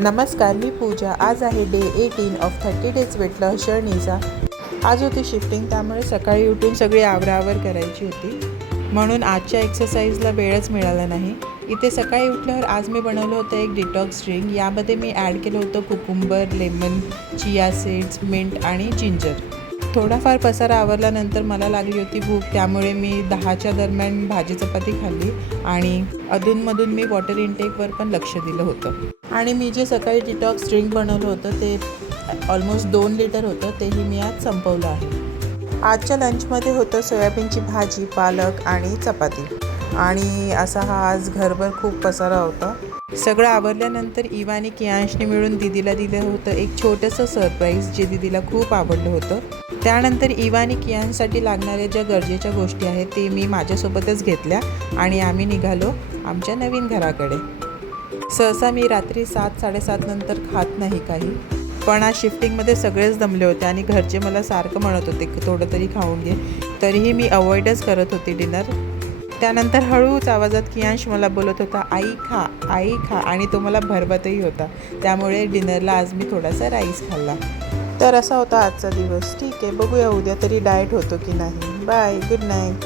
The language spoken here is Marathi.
नमस्कार, मी पूजा. आज आहे day 18 of 30 days weight loss जर्नीचा. आज होती शिफ्टिंग, त्यामुळे सकाळी उठून सगळी आवराआवर करायची होती, म्हणून आजच्या एक्सरसाइजला वेळच मिळाला नाही. इथे सकाळी उठल्यावर आज मी बनवलं होतं एक डिटॉक्स ड्रिंक. यामध्ये मी ॲड केलं होतं cucumber, lemon, chia seeds, mint आणि जिंजर. थोडाफार पसारा आवरल्यानंतर मला लागली होती भूक, त्यामुळे मी 10च्या दरम्यान भाजी चपाती खाल्ली आणि अधूनमधून मी वॉटर इनटेकवर पण लक्ष दिलं होतं. आणि मी जे सकाळी डिटॉक्स ड्रिंक बनवलं होतं ते ऑलमोस्ट 2 लिटर होतं, तेही मी आज संपवलं आहे. आजच्या लंचमध्ये होतं सोयाबीनची भाजी, पालक आणि चपाती. आणि असा हा आज घरभर खूप पसारा होता. सगळं आवरल्यानंतर इवा आणि कियांशने मिळून दीदीला दिलं होतं एक छोटंसं सरप्राईज, जे दीदीला खूप आवडलं होतं. त्यानंतर इवा आणि कियांसाठी लागणाऱ्या ज्या गरजेच्या गोष्टी आहेत ते मी माझ्यासोबतच घेतल्या आणि आम्ही निघालो आमच्या नवीन घराकडे. सहसा मी रात्री 7-7:30 नंतर खात नाही काही, पण आज शिफ्टिंगमध्ये सगळेच दमले होते आणि घरचे मला सारखं म्हणत होते की थोडं तरी खाऊन घे, तरीही मी अवॉइडच करत होती डिनर. त्यानंतर हळूच आवाजात कियांश मला बोलत होता, आई खा, आई खा, आणि तो मला भरवतही होता. त्यामुळे डिनरला आज मी थोडासा राईस खाल्ला. तर असा होता आजचा दिवस. ठीक आहे, बघूया उद्या तरी डाएट होतो की नाही. Bye, good night.